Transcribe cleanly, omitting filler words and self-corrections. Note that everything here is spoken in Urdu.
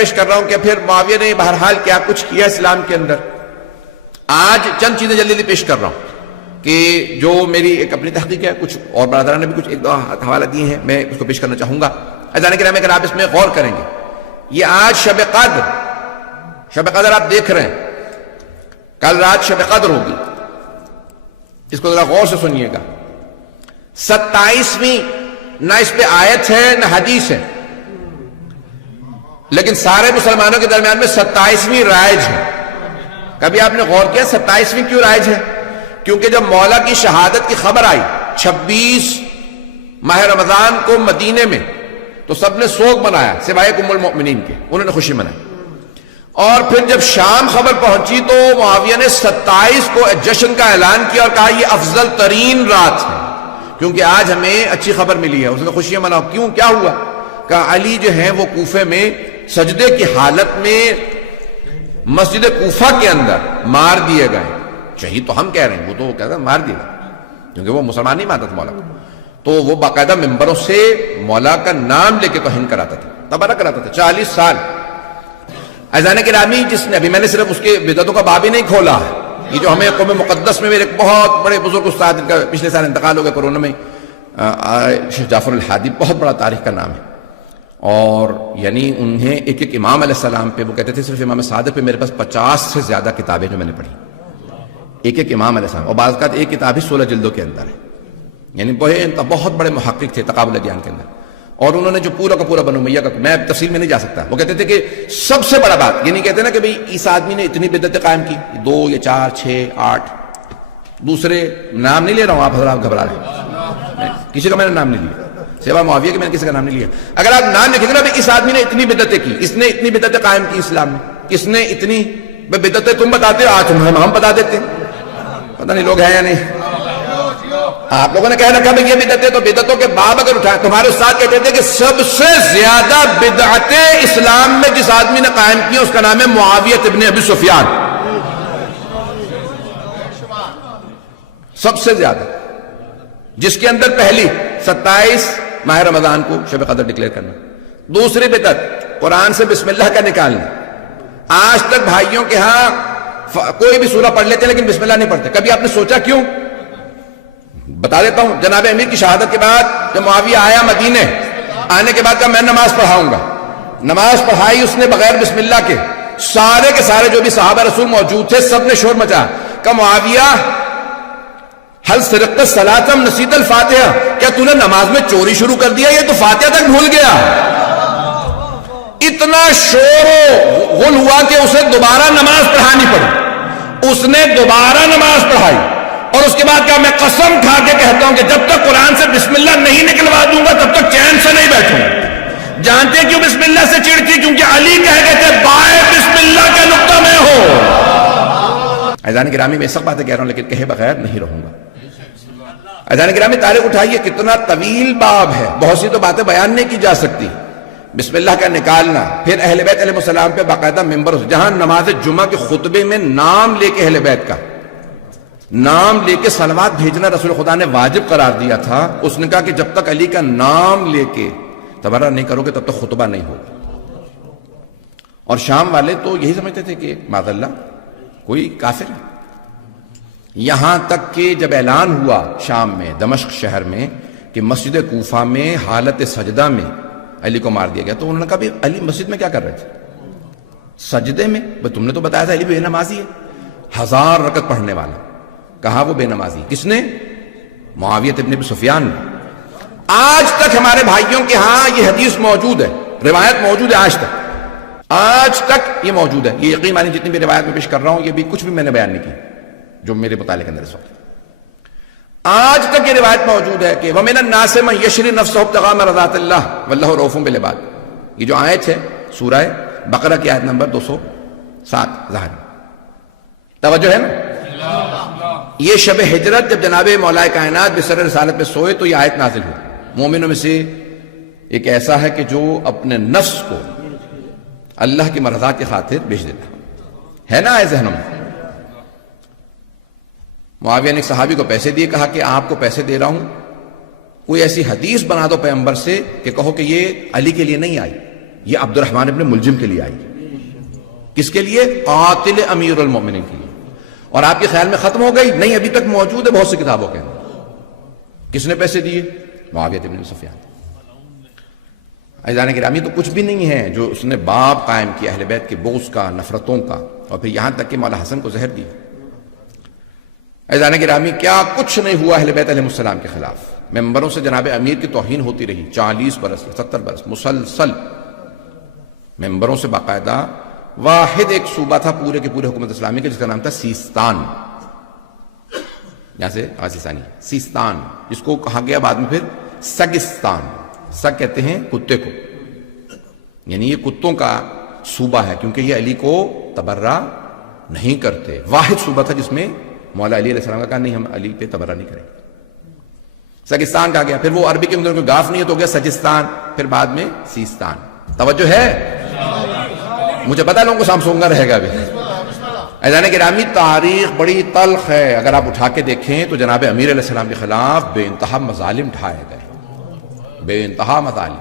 پیش کر رہا ہوں کہ پھر معاویہ نے بہرحال کیا کچھ کیا اسلام کے اندر. آج چند چیزیں جلدی جلدی پیش کر رہا ہوں کہ جو میری ایک اپنی تحقیق ہے, کچھ اور برادران نے بھی کچھ ایک دو حوالہ دیے ہیں, میں اس کو پیش کرنا چاہوں گا. عزیزان کرام, اگر آپ اس میں غور کریں گے, یہ آج شب قدر آپ دیکھ رہے ہیں, کل رات شب قدر ہوگی, اس کو ذرا غور سے سنیے گا. 27ویں نہ اس پہ آیت ہے نہ حدیث ہے, لیکن سارے مسلمانوں کے درمیان میں 27ویں رائج ہے. کبھی آپ نے غور کیا 27ویں کیوں رائج ہے؟ کیونکہ جب مولا کی شہادت کی خبر آئی 26 ماہ رمضان کو مدینے میں, تو سب نے سوگ منایا سوائے ام المؤمنین کے, انہوں نے خوشی منائی. اور پھر جب شام خبر پہنچی تو معاویہ نے 27 کو جشن کا اعلان کیا اور کہا یہ افضل ترین رات ہے, کیونکہ آج ہمیں اچھی خبر ملی ہے. اس نے خوشیاں مناؤ. کیوں, کیا ہوا؟ کہا علی جو ہیں وہ کوفے میں سجدے کی حالت میں مسجد کوفہ کے اندر مار دیے گئے. شہید تو ہم کہہ رہے ہیں, وہ تو کہتا مار دیے گئے, کیونکہ وہ مسلمان نہیں مانتا تھا مولا کو. تو وہ باقاعدہ ممبروں سے مولا کا نام لے کے توہین کراتا تھا, تبرہ کراتا تھا 40 سال. عزیزان گرامی, جس نے ابھی میں نے صرف اس کے بدعتوں کا باب ہی نہیں کھولا ہے, یہ جو ہمیں قوم مقدس میں میرے ایک بہت بڑے بزرگ استاد, ان کا پچھلے سال انتقال ہو گیا کورونا میں, شیخ جعفر الحادی, بہت بڑا تاریخ کا نام ہے. اور یعنی انہیں ایک ایک امام علیہ السلام پہ, وہ کہتے تھے صرف امام صادق پہ میرے پاس 50 سے زیادہ کتابیں جو میں نے پڑھی, ایک ایک امام علیہ السلام, اور بعض اوقات ایک کتاب ہی 16 جلدوں کے اندر ہے. یعنی بہت بڑے محقق تھے تقابل ادیان کے اندر. اور انہوں نے جو پورا کا پورا بنو امیہ کا, میں تفصیل میں نہیں جا سکتا, وہ کہتے تھے کہ سب سے بڑا بات یہ نہیں کہتے نا کہ بھئی اس آدمی نے اتنی بدعتیں قائم کی, 2 یا 4 6 8, دوسرے نام نہیں لے رہا ہوں, آپ حضرات گھبرا رہے ہیں, کسی کا میں نے نام نہیں لیا سوا معاویہ کے, میں نے کسی کا نام نہیں لیا. اگر آپ نام لکھیں گے نا اس آدمی نے اتنی بدعتیں کی, اس نے اتنی بدعتیں قائم کی اسلام میں, کس نے اتنی بدعتیں, تم بتاتے ہو, آج ہم بتا دیتے ہیں, پتہ نہیں لوگ ہیں یا نہیں. آپ لوگوں نے کہہ رکھا بھئی یہ بدعتیں, تو بدعتوں کے باب اگر اٹھائیں, تمہارے استاد کہتے تھے کہ سب سے زیادہ بدعتیں اسلام میں جس آدمی نے قائم کی اس کا نام ہے معاویہ ابن ابی سفیان. سب سے زیادہ, جس کے اندر پہلی 27 ماہ رمضان کو شب قدر ڈکلیئر کرنا. دوسری بدعت قرآن سے بسم اللہ کا نکالنا. آج تک بھائیوں کے ہاں کوئی بھی سورہ پڑھ لیتے ہیں لیکن بسم اللہ نہیں پڑھتے. کبھی آپ نے سوچا کیوں؟ بتا دیتا ہوں. جناب امیر کی شہادت کے بعد جب معاویہ آیا مدینے, آنے کے بعد کہا میں نماز پڑھاؤں گا. نماز پڑھائی اس نے بغیر بسم اللہ کے. سارے کے سارے جو بھی صحابہ رسول موجود تھے سب نے شور مچا. کہا معاویہ حل سرقت الصلاۃ نسیت الفاتحہ, کیا تو نے نماز میں چوری شروع کر دیا, یہ تو فاتحہ تک بھول گیا. اتنا شور و غل ہوا کہ اسے دوبارہ نماز پڑھانی پڑی. اس نے دوبارہ نماز پڑھائی اور اس کے بعد کہا میں قسم کھا کے کہتا ہوں کہ جب تک قرآن سے بسم اللہ نہیں نکلوا دوں گا تب تک چین سے نہیں بیٹھوں. جانتے کیوں بسم اللہ سے چڑتی؟ کیونکہ علی کہہ گئے تھے بائے بسم اللہ کا نقطہ میں ہو. عزیزان گرامی, میں سب باتیں کہہ رہا ہوں لیکن کہے بغیر نہیں رہوں گا. عزیزان گرامی, تاریخ اٹھائیے, کتنا طویل باب ہے, بہت سی تو باتیں بیان نہیں کی جا سکتی. بسم اللہ کا نکالنا, پھر اہل بیت علیہ السلام پہ باقاعدہ ممبر, جہاں نماز جمعہ کے خطبے میں نام لے کے اہل بیت کا نام لے کے صلوات بھیجنا رسول خدا نے واجب قرار دیا تھا. اس نے کہا کہ جب تک علی کا نام لے کے تبرہ نہیں کرو گے تب تک خطبہ نہیں ہوگا. اور شام والے تو یہی سمجھتے تھے کہ معاذ اللہ کوئی کافر ہے. یہاں تک کہ جب اعلان ہوا شام میں, دمشق شہر میں, کہ مسجد کوفہ میں حالت سجدہ میں علی کو مار دیا گیا, تو انہوں نے کہا بھی علی مسجد میں کیا کر رہے تھے؟ سجدے میں. تم نے تو بتایا تھا علی بے نمازی ہے, 1000 رکعت پڑھنے والا. کہا وہ بے نمازی. کس نے؟ معاویہ ابن ابی سفیان نے. آج تک ہمارے بھائیوں کے ہاں یہ حدیث موجود ہے, روایت موجود ہے, آج تک یہ موجود ہے. یہ یقین مانی جتنی بھی روایت میں پیش کر رہا ہوں یہ بھی کچھ بھی میں نے بیان نہیں کی جو میرے مطالعے کے اندر اس وقت. آج تک یہ روایت موجود ہے کہ وَمِنَ النَّاسِ مَن يَشْرِي نَفْسَهُ ابْتِغَاءَ مَرْضَاتِ اللَّهِ وَاللَّهُ رَءُوفٌ بِالْعِبَادِ. یہ جو آیت ہے سورہ بقرہ کی آیت نمبر 207 ظاہر. توجہ ہے نا. یہ شب ہجرت جب جناب مولا کائنات بسر رسالت میں سوئے تو یہ آیت نازل ہوئی. مومنوں میں سے ایک ایسا ہے کہ جو اپنے نفس کو اللہ کی مرضات کی خاطر بیچ دیتا ہے نا. آئے ذہنوں میں معاویہ نے ایک صحابی کو پیسے دیے, کہا کہ آپ کو پیسے دے رہا ہوں, کوئی ایسی حدیث بنا دو پیغمبر سے کہ کہو کہ یہ علی کے لیے نہیں آئی, یہ عبد الرحمن ابن ملجم کے لیے آئی. کس کے لیے؟ قاتل امیر المومنین کے لیے. اور آپ کے خیال میں ختم ہو گئی؟ نہیں، ابھی تک موجود ہے بہت سی کتابوں کے اندر. کس نے پیسے دیے؟ معاویہ بن سفیان. عزیزان گرامی، تو کچھ بھی نہیں ہے جو اس نے باب قائم کیا اہل بیت کے بغض کا، نفرتوں کا، اور پھر یہاں تک کہ مولا حسن کو زہر دیا. عزیزان گرامی، کیا کچھ نہیں ہوا اہل بیت علیہ السلام کے خلاف. ممبروں سے جناب امیر کی توہین ہوتی رہی 40 برس 70 برس مسلسل. ممبروں سے باقاعدہ واحد ایک صوبہ تھا پورے کے پورے حکومت اسلامی کے، جس کا نام تھا سیستان. یہاں سے آسیستانی سیستان، جس کو کہا گیا بعد میں پھر سگستان. سگ کہتے ہیں کتے کو، یعنی یہ کتوں کا صوبہ ہے، کیونکہ یہ علی کو تبرہ نہیں کرتے. واحد صوبہ تھا جس میں مولا علی علیہ السلام کا کہا نہیں، ہم علی پہ تبرہ نہیں کریں گے. سگستان کہا گیا. پھر وہ عربی کے اندر کوئی گاف نہیں ہے تو ہو گیا سجستان، پھر بعد میں سیستان. توجہ ہے؟ مجھے پتا لوگوں کو سامسونگا رہے گا ابھی. عزیزان گرامی، تاریخ بڑی تلخ ہے. اگر آپ اٹھا کے دیکھیں تو جناب امیر علیہ السلام کے خلاف بے انتہا مظالم ڈھائے گئے، بے انتہا مظالم.